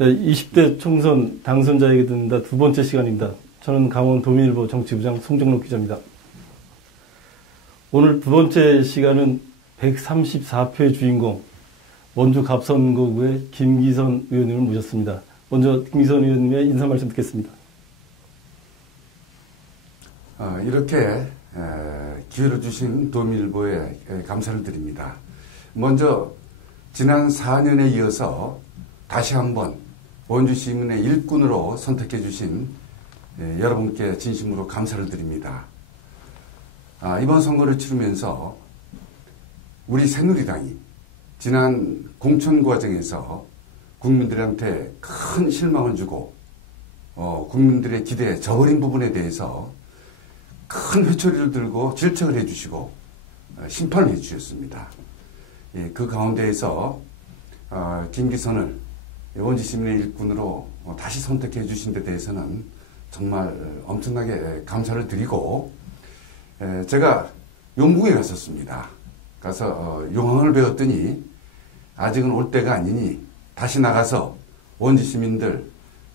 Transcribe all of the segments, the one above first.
네, 20대 총선 당선자에게 듣는다 두 번째 시간입니다. 저는 강원 도민일보 정치부장 송정록 기자입니다. 오늘 두 번째 시간은 134표의 주인공 원주 갑선거구의 김기선 의원님을 모셨습니다. 먼저 김기선 의원님의 인사 말씀 듣겠습니다. 이렇게 기회를 주신 도민일보에 감사를 드립니다. 먼저 지난 4년에 이어서 다시 한번 원주 시민의 일꾼으로 선택해 주신 여러분께 진심으로 감사를 드립니다. 이번 선거를 치르면서 우리 새누리당이 지난 공천 과정에서 국민들한테 큰 실망을 주고 국민들의 기대에 저버린 부분에 대해서 큰 회초리를 들고 질책을 해주시고 심판을 해주셨습니다. 그 가운데에서 김기선을 원주 시민의 일꾼으로 다시 선택해 주신 데 대해서는 정말 엄청나게 감사를 드리고, 제가 용궁에 갔었습니다. 가서 용왕을 배웠더니 아직은 올 때가 아니니 다시 나가서 원주 시민들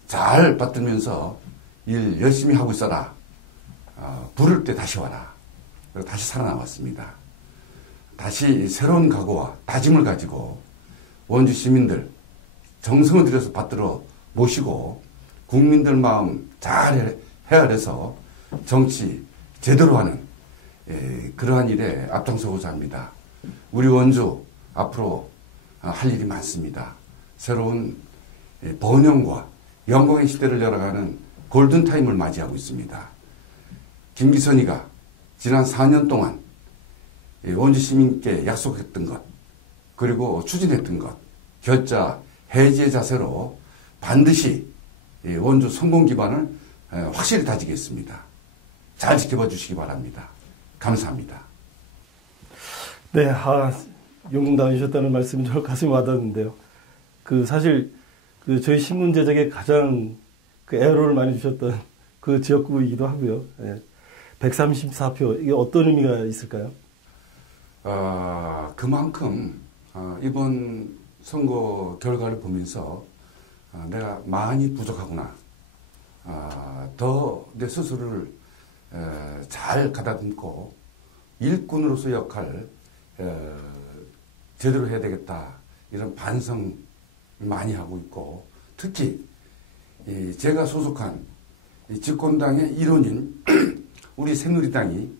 잘 받들면서 일 열심히 하고 있어라. 부를 때 다시 와라. 그리고 다시 살아나왔습니다. 다시 새로운 각오와 다짐을 가지고 원주 시민들 정성을 들여서 받들어 모시고 국민들 마음 잘 헤아려서 정치 제대로 하는 그러한 일에 앞장서고자 합니다. 우리 원주 앞으로 할 일이 많습니다. 새로운 번영과 영광의 시대를 열어가는 골든타임을 맞이하고 있습니다. 김기선이가 지난 4년 동안 원주 시민께 약속했던 것, 그리고 추진했던 것, 결자 해지의 자세로 반드시 원주 성공 기반을 확실히 다지겠습니다. 잘 지켜봐 주시기 바랍니다. 감사합니다. 네, 용궁 다니셨다는 말씀이 저 가슴에 와닿는데요. 사실 저희 신문 제작에 가장 애로를 많이 주셨던 그 지역구이기도 하고요. 134표, 이게 어떤 의미가 있을까요? 그만큼 이번 선거 결과를 보면서 내가 많이 부족하구나. 더 내 스스로를 잘 가다듬고 일꾼으로서 역할 제대로 해야 되겠다. 이런 반성 많이 하고 있고, 특히 제가 소속한 집권당의 일원인 우리 새누리당이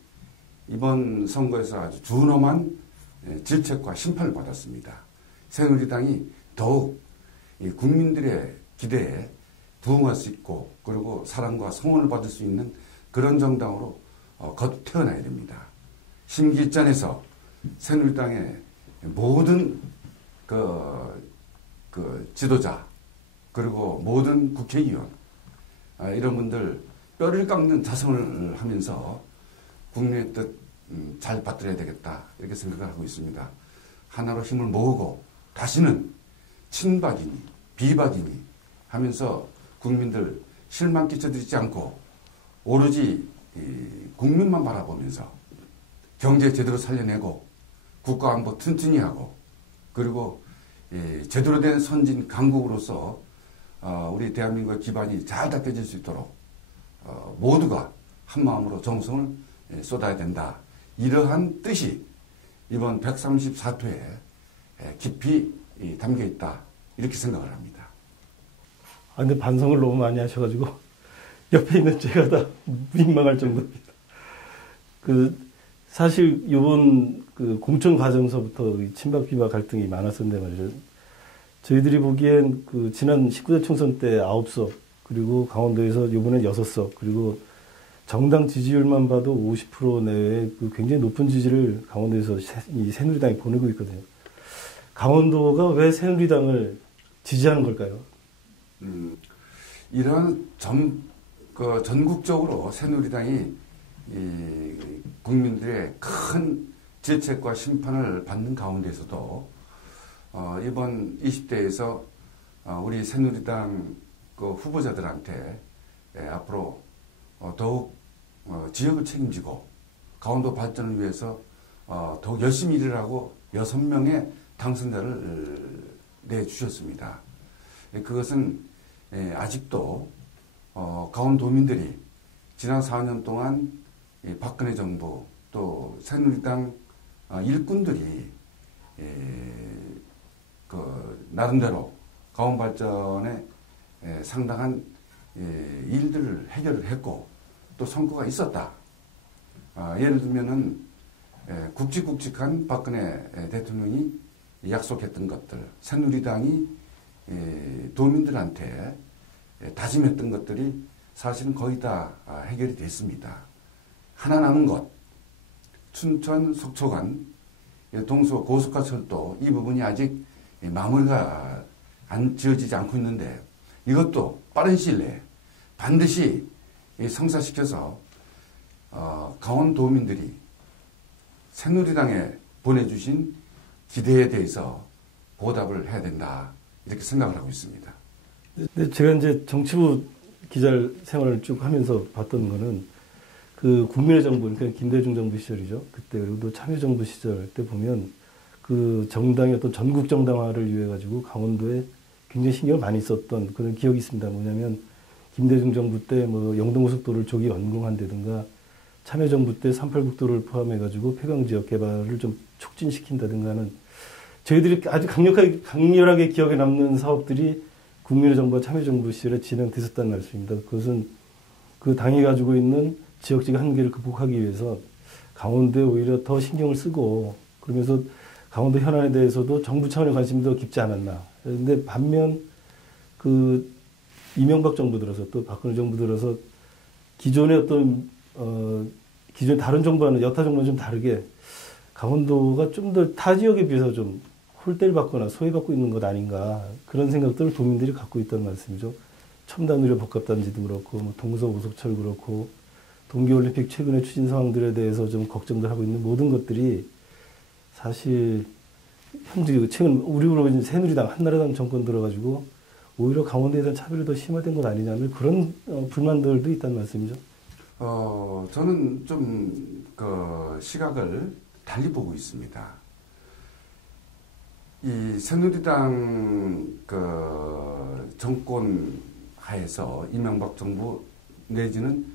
이번 선거에서 아주 준엄한 질책과 심판을 받았습니다. 새누리당이 더욱 국민들의 기대에 부응할 수 있고, 그리고 사랑과 성원을 받을 수 있는 그런 정당으로 거듭 태어나야 됩니다. 심기일전에서 새누리당의 모든 지도자, 그리고 모든 국회의원, 이런 분들 뼈를 깎는 자성을 하면서 국민의 뜻 잘 받들어야 되겠다, 이렇게 생각을 하고 있습니다. 하나로 힘을 모으고 다시는 친박이니 비박이니 하면서 국민들 실망 끼쳐드리지 않고 오로지 국민만 바라보면서 경제 제대로 살려내고 국가 안보 튼튼히 하고, 그리고 제대로 된 선진 강국으로서 우리 대한민국의 기반이 잘 닦여질 수 있도록 모두가 한마음으로 정성을 쏟아야 된다. 이러한 뜻이 이번 134표에 깊이 담겨 있다. 이렇게 생각을 합니다. 근데 반성을 너무 많이 하셔가지고 옆에 있는 제가 다 민망할 정도입니다. 사실 이번 공천 과정서부터 친박 비박 갈등이 많았었는데 말이죠. 저희들이 보기엔 지난 19대 총선 때 9석, 그리고 강원도에서 이번엔 6석, 그리고 정당 지지율만 봐도 50% 내외의 굉장히 높은 지지를 강원도에서 이 새누리당이 보내고 있거든요. 강원도가 왜 새누리당을 지지하는 걸까요? 이러한 전국적으로 새누리당이 국민들의 큰 질책과 심판을 받는 가운데서도 이번 20대에서 우리 새누리당 후보자들한테 앞으로 더욱 지역을 책임지고 강원도 발전을 위해서 더욱 열심히 일을 하고 6명의 당선자를 내주셨습니다. 그것은 아직도 강원도민들이 지난 4년 동안 박근혜 정부 또 새누리당 일꾼들이 나름대로 강원 발전에 상당한 일들을 해결을 했고 또 성과가 있었다. 예를 들면은 굵직굵직한 박근혜 대통령이 약속했던 것들, 새누리당이 도민들한테 다짐했던 것들이 사실은 거의 다 해결이 됐습니다. 하나 남은 것, 춘천 속초간 동서 고속가철도 이 부분이 아직 마무리가 지어지지 않고 있는데 이것도 빠른 시일 내에 반드시 성사시켜서 강원도민들이 새누리당에 보내주신 기대에 대해서 보답을 해야 된다 이렇게 생각을 하고 있습니다. 근데 제가 이제 정치부 기자 생활을 쭉 하면서 봤던 거는 그 국민의 정부, 그러니까 김대중 정부 시절이죠. 그때 그리고 또 참여정부 시절 때 보면 그 정당의 어떤 전국 정당화를 위해 가지고 강원도에 굉장히 신경을 많이 썼던 그런 기억이 있습니다. 뭐냐면 김대중 정부 때 뭐 영동고속도로를 조기 완공한다든가 참여정부 때 38국도를 포함해가지고 폐광지역 개발을 좀 촉진시킨다든가 하는 저희들이 아주 강렬하게 기억에 남는 사업들이 국민의 정부와 참여정부 시절에 진행됐었다는 말씀입니다. 그것은 그 당이 가지고 있는 지역적 한계를 극복하기 위해서 강원도에 오히려 더 신경을 쓰고 그러면서 강원도 현안에 대해서도 정부 차원의 관심이 더 깊지 않았나. 그런데 반면 그 이명박 정부 들어서 또 박근혜 정부 들어서 기존의 어떤 기존 다른 정부와는 여타 정부는 좀 다르게 강원도가 좀 더 타 지역에 비해서 좀 홀대를 받거나 소외받고 있는 것 아닌가 그런 생각들을 도민들이 갖고 있다는 말씀이죠. 첨단 의료 복합단지도 그렇고 뭐 동서고속철 그렇고 동계올림픽 최근의 추진 상황들에 대해서 좀 걱정들 하고 있는 모든 것들이 사실 현재 최근 우리로 새누리당 한나라당 정권 들어가지고 오히려 강원도에 대한 차별이 더 심화된 것 아니냐는 그런 불만들도 있다는 말씀이죠. 저는 좀 그 시각을 달리 보고 있습니다. 이 새누리당 그 정권 하에서 이명박 정부 내지는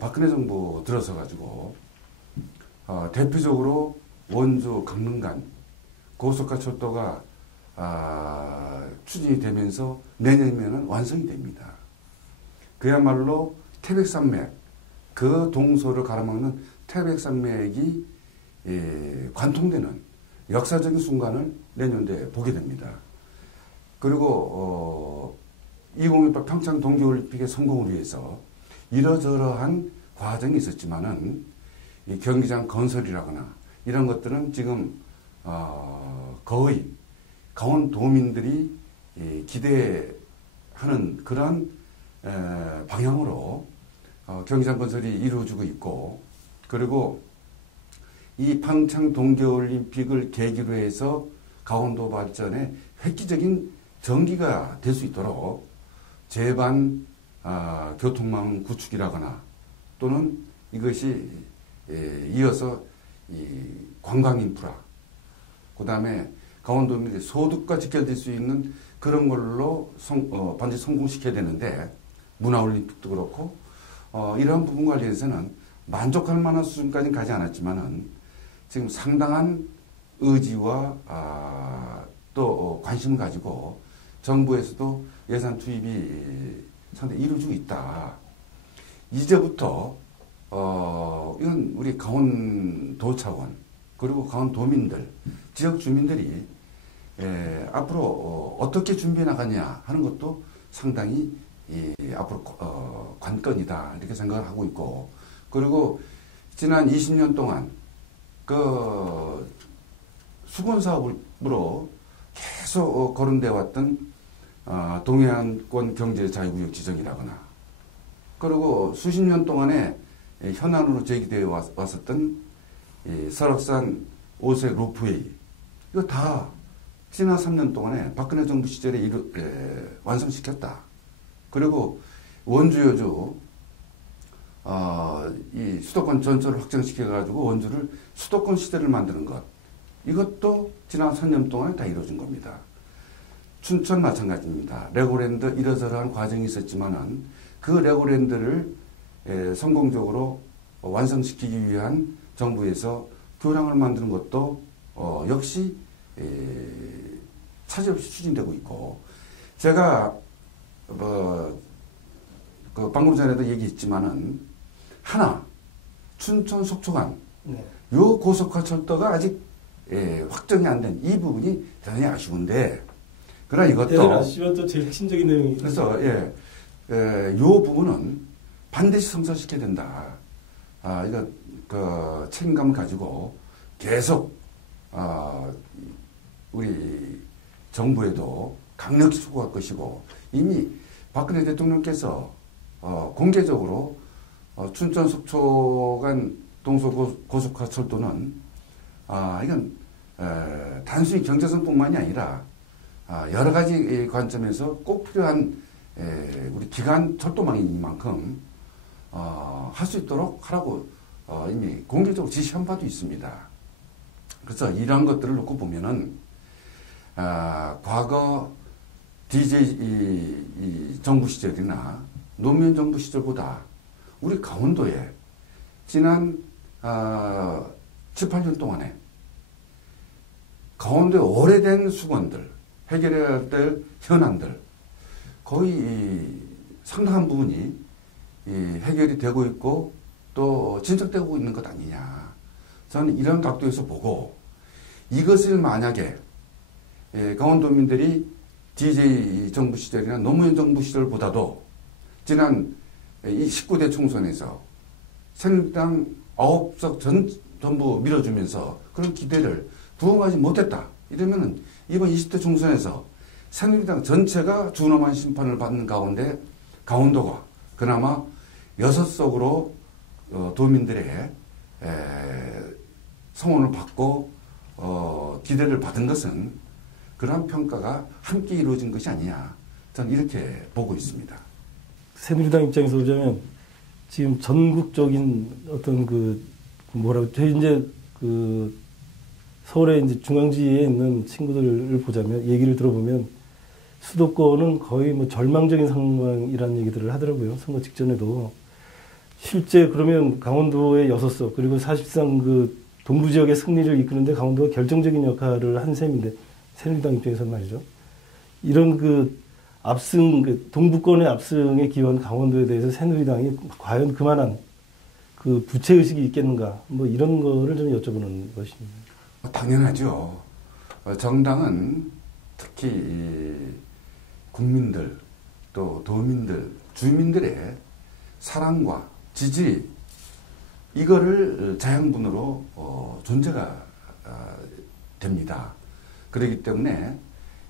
박근혜 정부 들어서 가지고 대표적으로 원주 강릉 간 고속가철도가 추진이 되면서 내년이면 완성이 됩니다. 그야말로 태백산맥 그 동서를 가로막는 태백산맥이 관통되는 역사적인 순간을 내년도에 보게 됩니다. 그리고 2018 평창 동계올림픽의 성공을 위해서 이러저러한 과정이 있었지만은 이 경기장 건설이라거나 이런 것들은 지금 거의 강원도민들이 기대하는 그런 방향으로 경기장 건설이 이루어지고 있고 그리고 이 평창 동계올림픽을 계기로 해서 강원도 발전에 획기적인 전기가 될 수 있도록 제반 교통망 구축이라거나 또는 이것이 이어서 이 관광 인프라 그다음에 강원도민들의 소득과 직결될 수 있는 그런 걸로 반드시 성공시켜야 되는데 문화올림픽도 그렇고 이러한 부분 관련해서는 만족할 만한 수준까지는 가지 않았지만은 지금 상당한 의지와 또 관심을 가지고 정부에서도 예산 투입이 상당히 이루어지고 있다. 이제부터 이건 우리 강원도 차원 그리고 강원도민들 지역 주민들이 앞으로 어떻게 준비해 나가냐 하는 것도 상당히 앞으로 관건이다 이렇게 생각을 하고 있고 그리고 지난 20년 동안 그 수건 사업으로 계속 거론돼 왔던 동해안권 경제 자유구역 지정이라거나 그리고 수십 년 동안에 현안으로 제기되어 왔었던 설악산 오색 로프웨이 이거 다 지난 3년 동안에 박근혜 정부 시절에 완성시켰다. 그리고 원주 여주 이 수도권 전철을 확장시켜가지고 원주를 수도권 시대를 만드는 것 이것도 지난 3년 동안에 다 이루어진 겁니다. 춘천 마찬가지입니다. 레고랜드 이러저러한 과정이 있었지만은 그 레고랜드를 성공적으로 완성시키기 위한 정부에서 교량을 만드는 것도 역시 차질없이 추진되고 있고, 제가 그 방금 전에도 얘기했지만은 하나 춘천 속초간 네. 요 고속화철도가 아직 확정이 안 된 이 부분이 대단히 아쉬운데, 그러나 이것도 아쉬운 또 제일 핵심적인 내용이 그래서 요 부분은 반드시 성사시켜야 된다. 이거 그 책임감을 가지고 계속 우리 정부에도 강력히 추구할 것이고, 이미 박근혜 대통령께서 공개적으로 춘천 속초 간 동서고속화철도는 이건 단순히 경제성뿐만이 아니라 여러 가지 관점에서 꼭 필요한 우리 기간 철도망이니만큼 할 수 있도록 하라고 이미 공개적으로 지시한 바도 있습니다. 그래서 이런 것들을 놓고 보면은 과거 DJ 정부 시절이나 노무현 정부 시절보다 우리 강원도에 지난 7, 8년 동안에 강원도의 오래된 수건들, 해결해야 될 현안들 거의 상당한 부분이 해결이 되고 있고 또 진척되고 있는 것 아니냐. 저는 이런 각도에서 보고, 이것을 만약에 강원도민들이 DJ 정부 시절이나 노무현 정부 시절보다도 지난 이 19대 총선에서 새누리당 9석 전부 밀어주면서 그런 기대를 부응하지 못했다. 이러면은 이번 20대 총선에서 새누리당 전체가 준엄한 심판을 받는 가운데 강원도가 그나마 6석으로 도민들의 성원을 받고 기대를 받은 것은 그러한 평가가 함께 이루어진 것이 아니냐. 저는 이렇게 보고 있습니다. 새누리당 입장에서 보자면 지금 전국적인 어떤 저희 이제 서울의 이제 중앙지에 있는 친구들을 보자면, 얘기를 들어보면 수도권은 거의 절망적인 상황이라는 얘기들을 하더라고요. 선거 직전에도. 실제 그러면 강원도의 6석, 그리고 사실상 동부 지역의 승리를 이끄는데 강원도가 결정적인 역할을 한 셈인데, 새누리당 입장에서는 말이죠. 이런 압승, 동부권의 압승에 기여한 강원도에 대해서 새누리당이 과연 그만한 부채의식이 있겠는가, 이런 거를 좀 여쭤보는 것입니다. 당연하죠. 정당은 특히 국민들, 또 도민들, 주민들의 사랑과 지지, 이거를 자양분으로 존재가 됩니다. 그렇기 때문에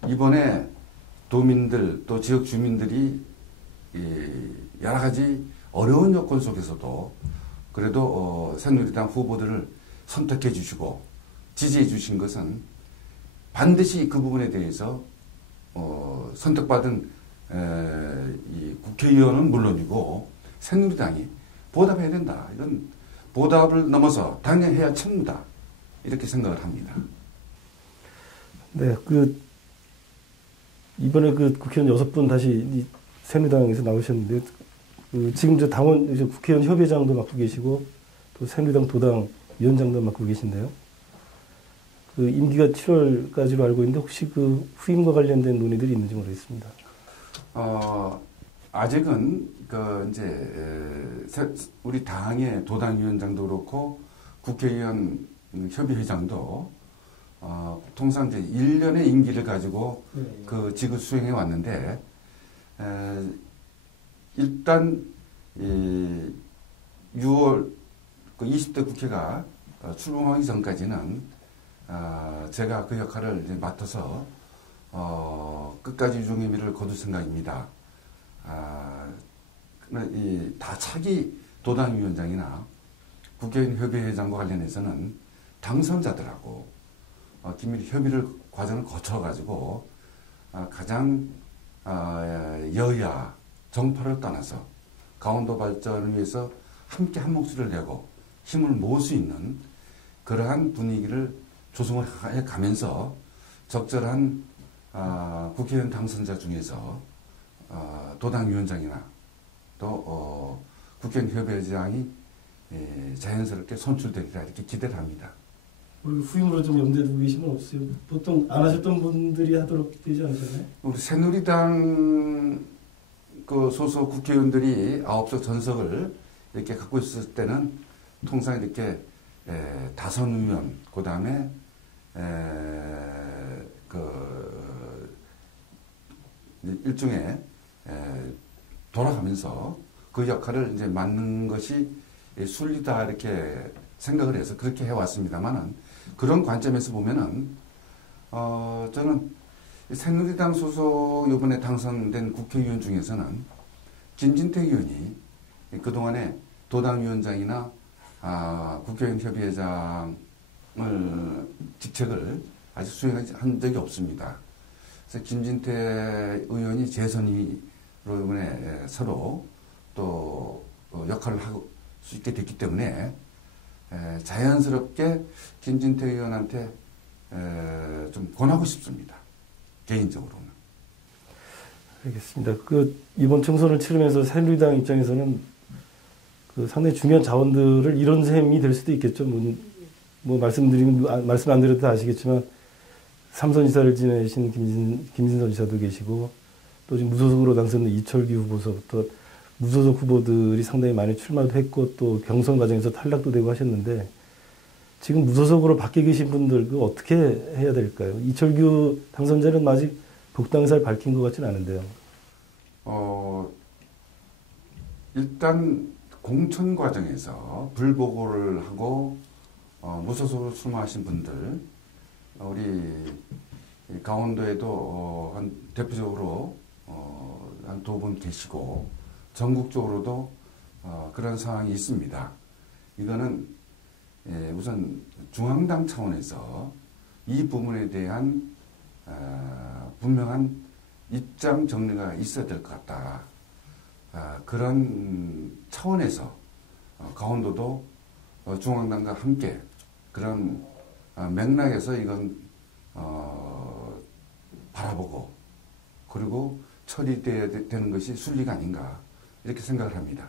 이번에 도민들 또 지역 주민들이 여러 가지 어려운 여건 속에서도 그래도 새누리당 후보들을 선택해 주시고 지지해 주신 것은 반드시 그 부분에 대해서 선택받은 이 국회의원은 물론이고 새누리당이 보답해야 된다. 이건 보답을 넘어서 당연히 해야 책무다. 이렇게 생각을 합니다. 네, 이번에 국회의원 6분 다시 새누리당에서 나오셨는데, 지금 이제 국회의원 협의장도 맡고 계시고, 또 새누리당 도당 위원장도 맡고 계신데요. 임기가 7월까지로 알고 있는데, 혹시 후임과 관련된 논의들이 있는지 모르겠습니다. 아직은, 우리 당의 도당위원장도 그렇고, 국회의원 협의회장도, 통상 이제 1년의 임기를 가지고 그 직을 수행해 왔는데, 일단, 6월 20대 국회가 출범하기 전까지는, 제가 그 역할을 이제 맡아서, 끝까지 유종의 미를 거둘 생각입니다. 다 차기 도당위원장이나 국회의원 협의회장과 관련해서는 당선자들하고 긴밀히 협의를 과정을 거쳐가지고 가장 여야 정파를 떠나서 강원도 발전을 위해서 함께 한 목소리를 내고 힘을 모을 수 있는 그러한 분위기를 조성을 해 가면서 적절한 국회의원 당선자 중에서 도당위원장이나 또 국회의원 협의회장이 자연스럽게 선출되리라 이렇게 기대를 합니다. 후임으로 좀 염두에 두고 계신 건 없어요? 보통 안 하셨던 분들이 하도록 되지 않으셨나요? 우리 새누리당 그 소속 국회의원들이 9석 전석을 이렇게 갖고 있을 때는 통상 이렇게 다선 의원, 그 다음에 일종의 돌아가면서 그 역할을 이제 맡는 것이 순리다 이렇게 생각을 해서 그렇게 해왔습니다만은 그런 관점에서 보면은 저는 새누리당 소속 이번에 당선된 국회의원 중에서는 김진태 의원이 그동안에 도당위원장이나 국회의원 협의회장을 직책을 아직 수행한 적이 없습니다. 그래서 김진태 의원이 재선이로 이번에 서로 또 역할을 할 수 있게 됐기 때문에 자연스럽게 김진태 의원한테 좀 권하고 싶습니다. 개인적으로는. 알겠습니다. 이번 총선을 치르면서 새누리당 입장에서는 상당히 중요한 자원들을 잃은 셈이 될 수도 있겠죠. 말씀 안 드려도 다 아시겠지만 삼선지사를 지내신 김진선 지사도 계시고 또 지금 무소속으로 당선된 이철규 후보서부터 무소속 후보들이 상당히 많이 출마도 했고 또 경선 과정에서 탈락도 되고 하셨는데 지금 무소속으로 밖에 계신 분들 어떻게 해야 될까요? 이철규 당선자는 아직 복당 의사를 밝힌 것 같지는 않은데요. 일단 공천 과정에서 불보고를 하고 무소속으로 출마하신 분들 우리 강원도에도 한 대표적으로 한 2분 계시고 전국적으로도 그런 상황이 있습니다. 이거는 우선 중앙당 차원에서 이 부분에 대한 분명한 입장 정리가 있어야 될 것 같다. 그런 차원에서 강원도도 중앙당과 함께 그런 맥락에서 이건 바라보고 그리고 처리돼야 되는 것이 순리가 아닌가 이렇게 생각을 합니다.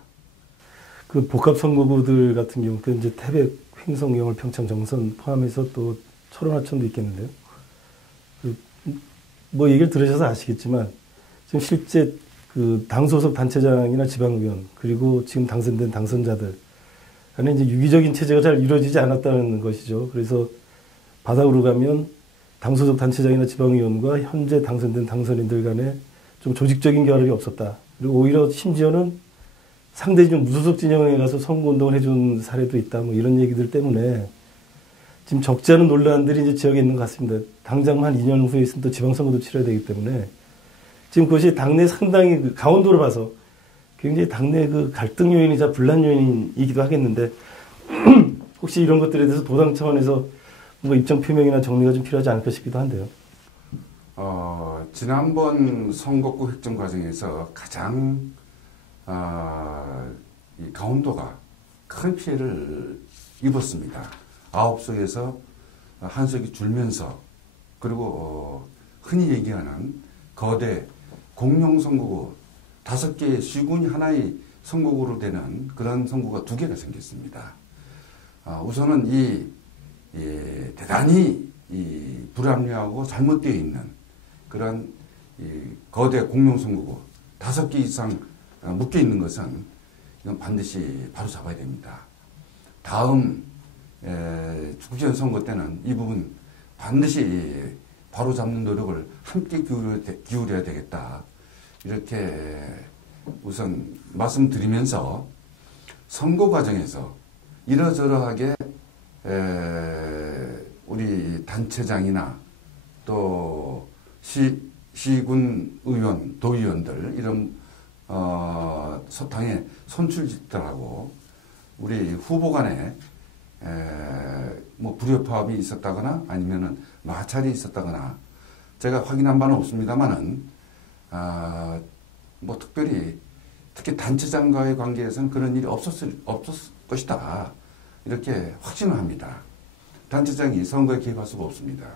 복합 선거구들 같은 경우 이제 태백, 횡성, 영월, 평창, 정선 포함해서 또 철원, 하천도 있겠는데요. 얘기를 들으셔서 아시겠지만 지금 실제 당 소속 단체장이나 지방의원 그리고 지금 당선된 당선자들 간에 이제 유기적인 체제가 잘 이루어지지 않았다는 것이죠. 그래서 바닥으로 가면 당 소속 단체장이나 지방의원과 현재 당선된 당선인들 간에 좀 조직적인 결합이 없었다. 그리고 오히려 심지어는 상대 좀 무소속 진영에 가서 선거운동을 해준 사례도 있다. 이런 얘기들 때문에 지금 적지 않은 논란들이 이제 지역에 있는 것 같습니다. 당장 한 2년 후에 있으면 또 지방선거도 치러야 되기 때문에 지금 그것이 당내 상당히 강원도를 봐서 굉장히 당내 갈등 요인이자 분란 요인이기도 하겠는데 혹시 이런 것들에 대해서 도당 차원에서 뭔가 입장 표명이나 정리가 좀 필요하지 않을까 싶기도 한데요. 지난번 선거구 획정 과정에서 가장 이 강원도가 큰 피해를 입었습니다. 9석에서 1석이 줄면서 그리고 흔히 얘기하는 거대 공룡 선거구 5개의 시군이 하나의 선거구로 되는 그런 선거구가 2개가 생겼습니다. 우선은 대단히 불합리하고 잘못되어 있는 그런 거대 공룡 선거구 5개 이상 묶여 있는 것은 이건 반드시 바로 잡아야 됩니다. 다음 국회의원 선거 때는 이 부분 반드시 바로 잡는 노력을 함께 기울여야 되겠다. 이렇게 우선 말씀드리면서 선거 과정에서 이러저러하게 우리 단체장이나 또 시군 의원, 도의원들 이런 소탕에 선출직들하고 우리 후보 간에 불협화음이 있었다거나 아니면은 마찰이 있었다거나 제가 확인한 바는 없습니다만은 특별히 특히 단체장과의 관계에서는 그런 일이 없었을 것이다 이렇게 확신을 합니다. 단체장이 선거에 개입할 수가 없습니다.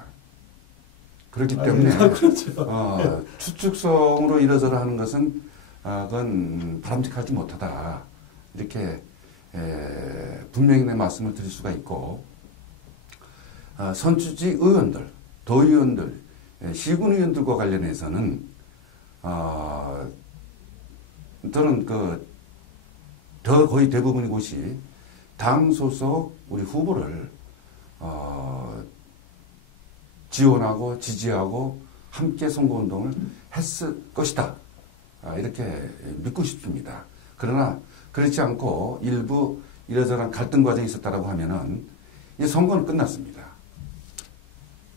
그렇기 때문에 그렇죠. 추측성으로 이러저러 하는 것은 그건 바람직하지 못하다. 이렇게 분명히 내 말씀을 드릴 수가 있고, 선출직 의원들, 도의원들, 시군 의원들과 관련해서는 저는 거의 대부분의 곳이 당 소속 우리 후보를 지원하고 지지하고 함께 선거운동을 했을 것이다. 이렇게 믿고 싶습니다. 그러나 그렇지 않고 일부 이러저러한 갈등 과정이 있었다라고 하면은 이 선거는 끝났습니다.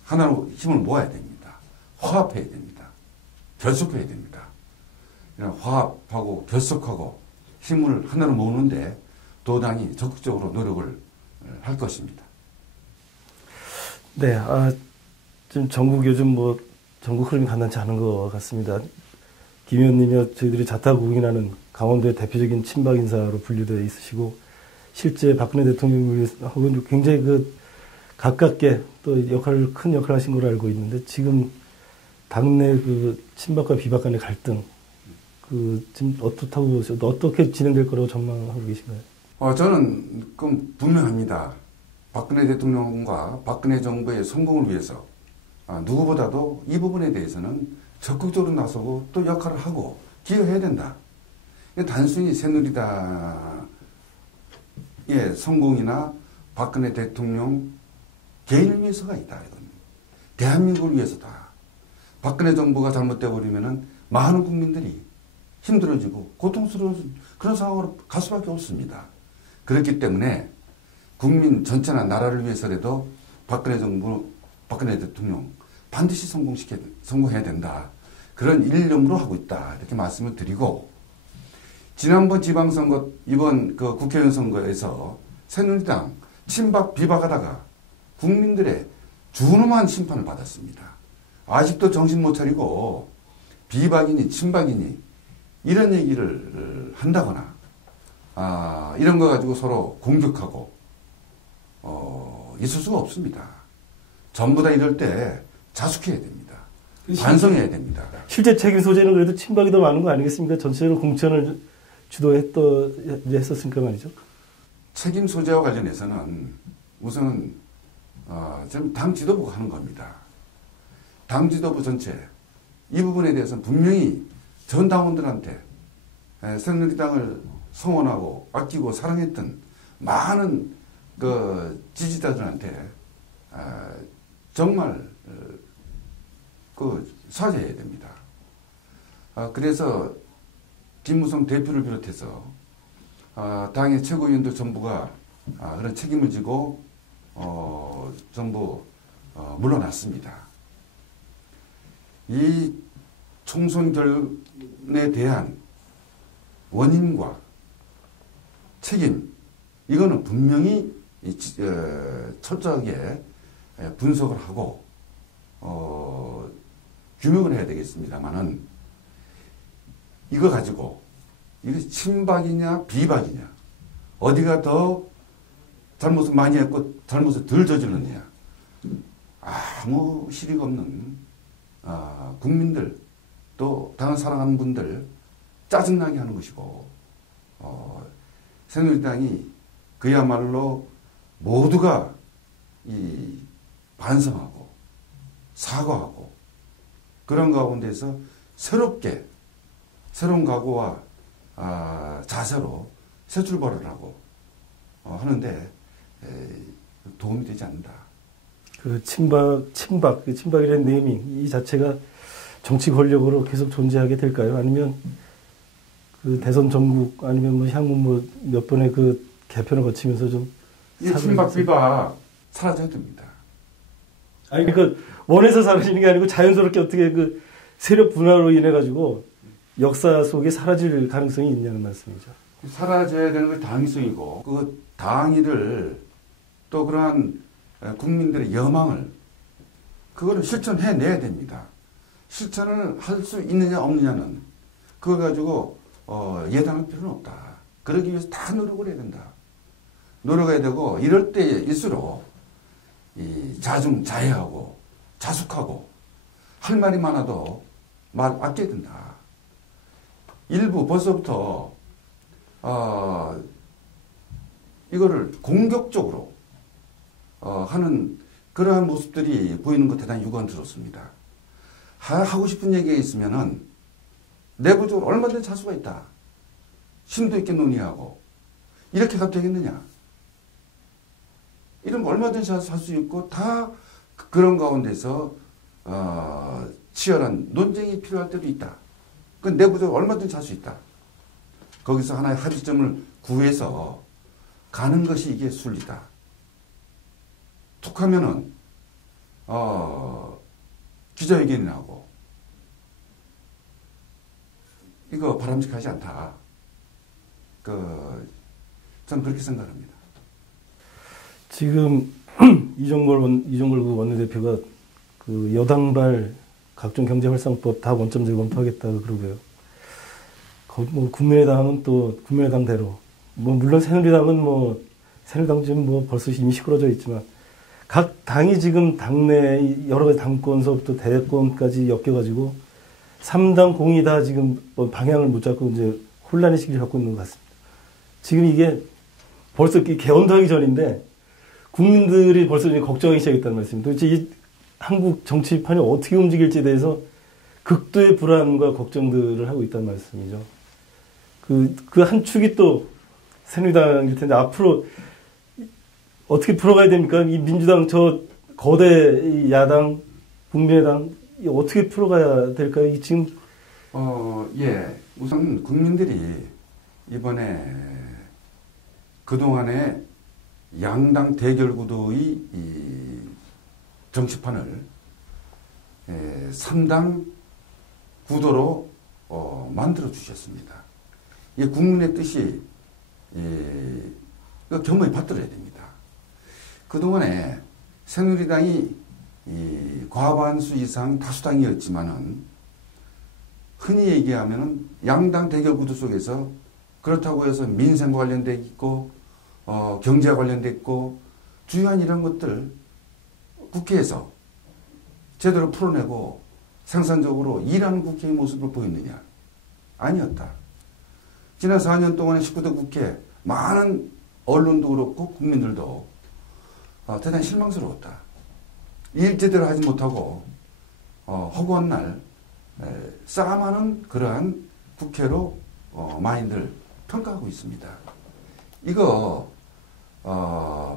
하나로 힘을 모아야 됩니다. 화합해야 됩니다. 결속해야 됩니다. 이런 화합하고 결속하고 힘을 하나로 모으는데 도당이 적극적으로 노력을 할 것입니다. 네, 지금 전국 요즘 전국 흐름이 간단치 않은 것 같습니다. 김 의원님이 저희들이 자타공인하는 강원도의 대표적인 친박 인사로 분류되어 있으시고, 실제 박근혜 대통령하고는 굉장히 가깝게 또 큰 역할을 하신 걸로 알고 있는데, 지금 당내 친박과 비박 간의 갈등, 지금 어떻게 진행될 거라고 전망하고 계신가요? 저는 분명합니다. 박근혜 대통령과 박근혜 정부의 성공을 위해서 누구보다도 이 부분에 대해서는 적극적으로 나서고 또 역할을 하고 기여해야 된다. 단순히 새누리당의 성공이나 박근혜 대통령 개인을 위해서가 있다. 이건 대한민국을 위해서다. 박근혜 정부가 잘못되어 버리면은 많은 국민들이 힘들어지고 고통스러운 그런 상황으로 갈 수밖에 없습니다. 그렇기 때문에 국민 전체나 나라를 위해서라도 박근혜 정부, 박근혜 대통령 반드시 성공해야 된다. 그런 일념으로 하고 있다. 이렇게 말씀을 드리고, 지난번 지방선거, 이번 국회의원 선거에서 새누리당 친박 비박하다가 국민들의 준엄한 심판을 받았습니다. 아직도 정신 못 차리고 비박이니 친박이니 이런 얘기를 한다거나 이런 거 가지고 서로 공격하고 있을 수가 없습니다. 전부 다 이럴 때 자숙해야 됩니다. 반성해야 됩니다. 실제 책임 소재는 그래도 친박이 더 많은 거 아니겠습니까? 전체적으로 공천을 주도했었으니까 말이죠. 책임 소재와 관련해서는 우선은 지금 당 지도부가 하는 겁니다. 당 지도부 전체 이 부분에 대해서는 분명히 전 당원들한테 새누리당을 성원하고 아끼고 사랑했던 많은 지지자들한테 정말 사죄해야 됩니다. 그래서 김무성 대표를 비롯해서 당의 최고위원들 전부가 그런 책임을 지고 전부 물러났습니다. 이 총선 결론에 대한 원인과 책임, 이거는 분명히 철저하게 분석을 하고 규명을 해야 되겠습니다만은, 이거 가지고 이게 친박이냐 비박이냐, 어디가 더 잘못을 많이 했고 잘못을 덜 저질렀냐, 아무 실익 없는 국민들 또 당을 사랑하는 분들 짜증나게 하는 것이고, 새누리당이 그야말로 모두가 반성하고 사과하고 그런 가운데서 새로운 각오와 자세로 새 출발을 하고 하는데 도움이 되지 않는다. 친박이라는 네이밍 이 자체가 정치 권력으로 계속 존재하게 될까요? 아니면 대선 전국 아니면 향후 몇 번의 개편을 거치면서 좀 이 친박 비박 사라져야 됩니다. 그러니까 원해서 사라지는 게 아니고 자연스럽게 어떻게 세력 분화로 인해 가지고 역사 속에 사라질 가능성이 있냐는 말씀이죠. 사라져야 되는 건 당위성이고, 당위를 또 그러한 국민들의 여망을 그거를 실천해내야 됩니다. 실천을 할 수 있느냐 없느냐는 그걸 가지고 예단할 필요는 없다. 그러기 위해서 다 노력을 해야 된다. 노력해야 되고, 이럴 때일수록 자중자애하고 자숙하고 할 말이 많아도 말 아껴야 된다. 일부 벌써부터 이거를 공격적으로 하는 그러한 모습들이 보이는 것 대단히 유감스럽습니다. 하고 싶은 얘기가 있으면은 내부적으로 얼마든지 할 수가 있다. 심도 있게 논의하고 이렇게 가도 되겠느냐. 이런 거 얼마든지 할 수 있고 다 그런 가운데서 치열한 논쟁이 필요할 때도 있다. 그 내부적으로 얼마든지 할 수 있다. 거기서 하나의 합의점을 구해서 가는 것이 이게 순리다. 툭 하면은 기자회견이 나오고 이거 바람직하지 않다. 저는 그렇게 생각합니다. 지금 이종걸 원내대표가 그 여당발 각종 경제활성법 다 원점 재검토하겠다고 그러고요. 뭐 국민의당은 또 국민의당대로, 뭐 물론 새누리당은 새누리당 지금 벌써 이미 시끄러져 있지만 각 당이 지금 당내 여러 가지 당권서부터 대권까지 엮여가지고 3당 공이 다 지금 방향을 못 잡고 이제 혼란의 시기를 갖고 있는 것 같습니다. 지금 이게 벌써 개헌도 하기 전인데 국민들이 벌써 이제 걱정하기 시작했다는 말씀입니다. 도대체 이 한국 정치판이 어떻게 움직일지에 대해서 극도의 불안과 걱정들을 하고 있다는 말씀이죠. 그 한 축이 또 새누리당일 텐데 앞으로 어떻게 풀어가야 됩니까? 이 민주당 저 거대 야당 국민의당 어떻게 풀어가야 될까요? 이 지금 우선 국민들이 이번에 그동안의 양당 대결 구도의 이 정치판을 3당 구도로 만들어 주셨습니다. 이 국민의 뜻이 겸허히 받들어야 됩니다. 그동안에 새누리당이 과반수 이상 다수당이었지만은 흔히 얘기하면은 양당 대결 구도 속에서 그렇다고 해서 민생과 관련돼 있고 경제와 관련돼 있고 중요한 이런 것들 국회에서 제대로 풀어내고 생산적으로 일하는 국회의 모습을 보였느냐? 아니었다. 지난 4년 동안의 19대 국회 많은 언론도 그렇고 국민들도 대단히 실망스러웠다. 일 제대로 하지 못하고 허구한 날 싸움하는 그러한 국회로 많이들 평가하고 있습니다. 이거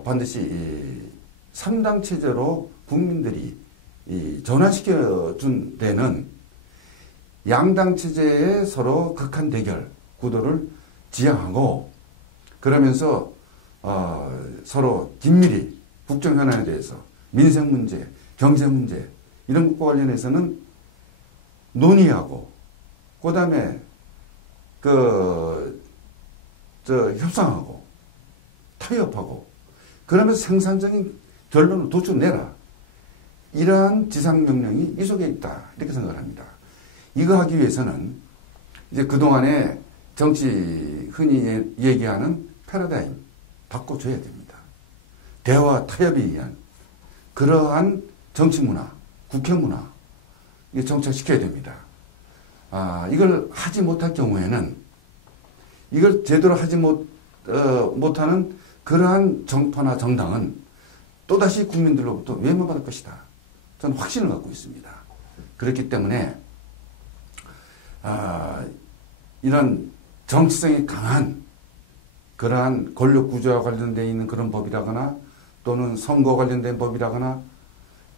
반드시 3당 체제로 국민들이 전환시켜준 데는 양당 체제의 서로 극한 대결 구도를 지향하고 그러면서 서로 긴밀히 국정 현안에 대해서 민생 문제, 경제 문제 이런 것과 관련해서는 논의하고 그다음에 협상하고 타협하고 그러면서 생산적인 결론을 도출내라. 이러한 지상명령이 이 속에 있다. 이렇게 생각을 합니다. 이거 하기 위해서는 이제 그동안에 정치 흔히 얘기하는 패러다임 바꿔줘야 됩니다. 대화 타협에 의한 그러한 정치 문화, 국회 문화 이게 정착시켜야 됩니다. 이걸 하지 못할 경우에는 이걸 제대로 하지 못하는 그러한 정파나 정당은 또다시 국민들로부터 외면받을 것이다. 저는 확신을 갖고 있습니다. 그렇기 때문에 이런 정치성이 강한 그러한 권력 구조와 관련되어 있는 그런 법이라거나 또는 선거 관련된 법이라거나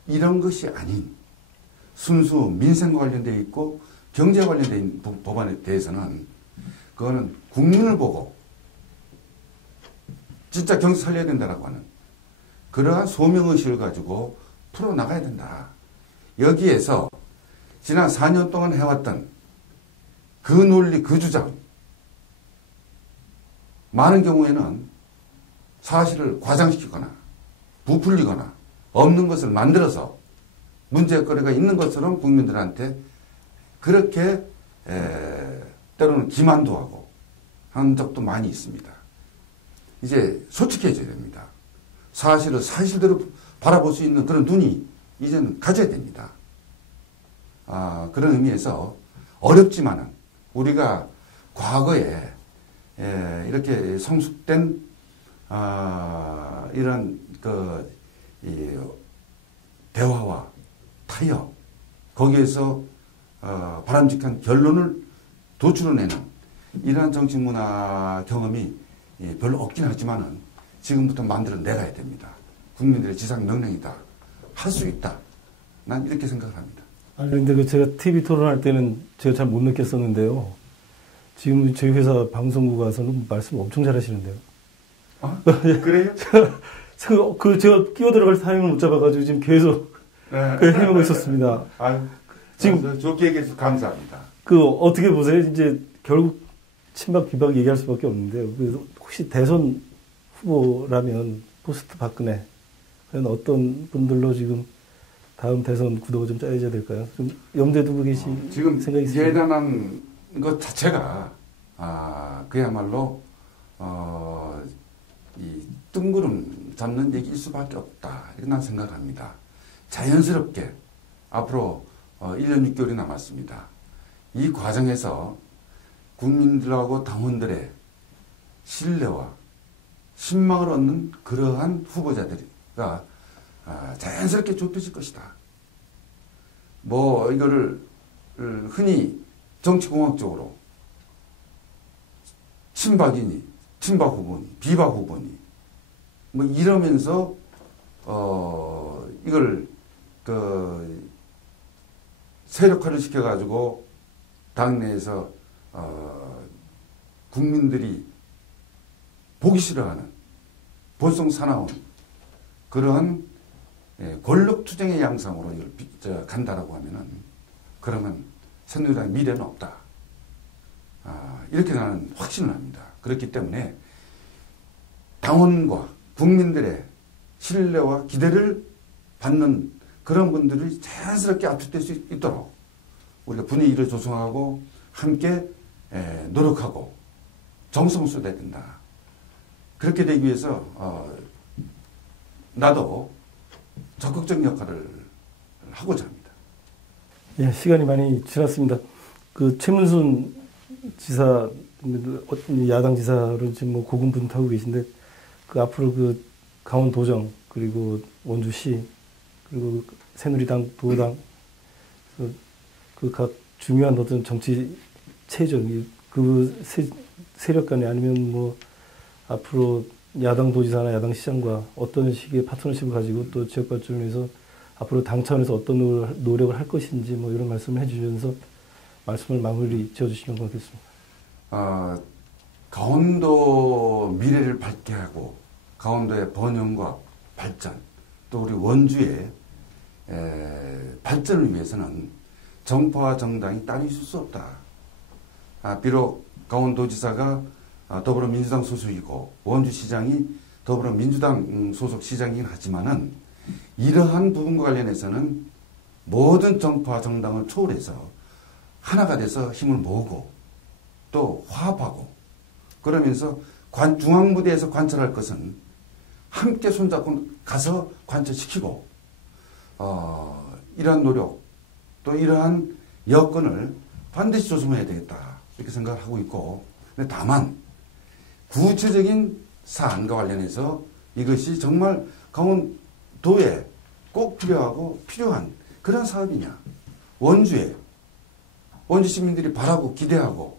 이런 것이 아닌 순수 민생과 관련되어 있고 경제와 관련되어 있는 법안에 대해서는 그거는 국민을 보고 진짜 경제 살려야 된다라고 하는 그러한 소명의식을 가지고 풀어나가야 된다. 여기에서 지난 4년 동안 해왔던 그 논리, 그 주장 많은 경우에는 사실을 과장시키거나 부풀리거나 없는 것을 만들어서 문제거리가 있는 것처럼 국민들한테 그렇게 때로는 기만도 하고 한 적도 많이 있습니다. 이제 솔직해져야 됩니다. 사실을 사실대로 바라볼 수 있는 그런 눈이 이제는 가져야 됩니다. 그런 의미에서 어렵지만은 우리가 과거에 이렇게 성숙된 이런 이 대화와 타협 거기에서 바람직한 결론을 도출해내는 이러한 정치 문화 경험이 별로 없긴 하지만은 지금부터 만들어내가야 됩니다. 국민들의 지상 명령이다. 할 수 있다. 난 이렇게 생각을 합니다. 아니, 근데 제가 TV 토론할 때는 제가 잘 못 느꼈었는데요. 지금 저희 회사 방송국 와서는 말씀 엄청 잘하시는데요. 아, 그래요? 제가 끼어 들어갈 타이밍을 못 잡아가지고 지금 계속 헤매고 있었습니다. 아유, 지금 좋게 얘기해서 감사합니다. 어떻게 보세요? 이제 결국 친박 비박 얘기할 수밖에 없는데요. 그래서 혹시 대선 후보라면 포스트 박근혜 과연 어떤 분들로 지금 다음 대선 구도가 좀 짜여져야 될까요? 좀 염두에 두고 계신 지금 생각이 있습니다. 예단한 것 자체가 그야말로 이 뜬구름 잡는 얘기일 수밖에 없다. 이렇게 난 생각합니다. 자연스럽게 앞으로 1년 6개월이 남았습니다. 이 과정에서 국민들하고 당원들의 신뢰와 신망을 얻는 그러한 후보자들과 자연스럽게 좁혀질 것이다. 뭐 이거를 흔히 정치공학적으로 친박이니 친박 후보니 비박 후보니 뭐 이러면서 이걸 세력화를 시켜가지고 당내에서 국민들이 보기 싫어하는 본성 사나운 그러한 권력투쟁의 양상으로 이걸 간다라고 하면은 그러면 새누리당의 미래는 없다. 이렇게 나는 확신을 합니다. 그렇기 때문에 당원과 국민들의 신뢰와 기대를 받는 그런 분들이 자연스럽게 압축될 수 있도록 우리가 분위기를 조성하고 함께 노력하고 정성을 쏟아야 된다. 그렇게 되기 위해서 나도 적극적 역할을 하고자 합니다. 예, 시간이 많이 지났습니다. 최문순 지사, 야당 지사로 지금 뭐 고군분투하고 계신데, 앞으로 강원도정, 그리고 원주시, 그리고 새누리당, 도당, 각 중요한 어떤 정치 체전, 세력 간에 아니면 뭐, 앞으로 야당 도지사나 야당 시장과 어떤 식의 파트너십을 가지고 또 지역 발전을 위해서 앞으로 당 차원에서 어떤 노력을 할 것인지 뭐 이런 말씀을 해주시면서 말씀을 마무리 지어주시면 고맙겠습니다. 강원도 미래를 밝게 하고 강원도의 번영과 발전 또 우리 원주의 발전을 위해서는 정파와 정당이 따로 있을 수 없다. 비록 강원도지사가 더불어민주당 소속이고 원주시장이 더불어민주당 소속 시장이긴 하지만은 이러한 부분과 관련해서는 모든 정파와 정당을 초월해서 하나가 돼서 힘을 모으고 또 화합하고 그러면서 중앙무대에서 관찰할 것은 함께 손잡고 가서 관찰시키고 이러한 노력 또 이러한 여건을 반드시 조성해야 되겠다 이렇게 생각을 하고 있고 근데 다만 구체적인 사안과 관련해서 이것이 정말 강원도에 꼭 필요한 그런 사업이냐 원주 시민들이 바라고 기대하고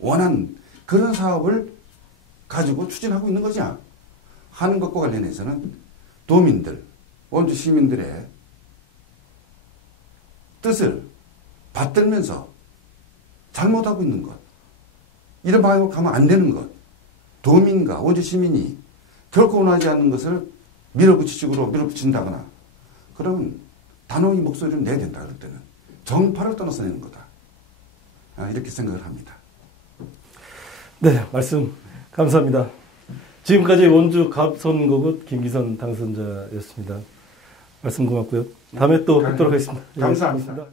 원하는 그런 사업을 가지고 추진하고 있는 거냐 하는 것과 관련해서는 도민들, 원주 시민들의 뜻을 받들면서 잘못하고 있는 것 이런 방향으로 가면 안 되는 것 도민과 원주 시민이 결코 원하지 않는 것을 밀어붙이식으로 밀어붙인다거나 그러면 단호히 목소리를 내야 된다. 그럴 때는 정파를 떠나서 내는 거다. 이렇게 생각을 합니다. 네, 말씀 감사합니다. 지금까지 원주 갑선거구 김기선 당선자였습니다. 말씀 고맙고요. 다음에 또 뵙도록 하겠습니다. 감사합니다.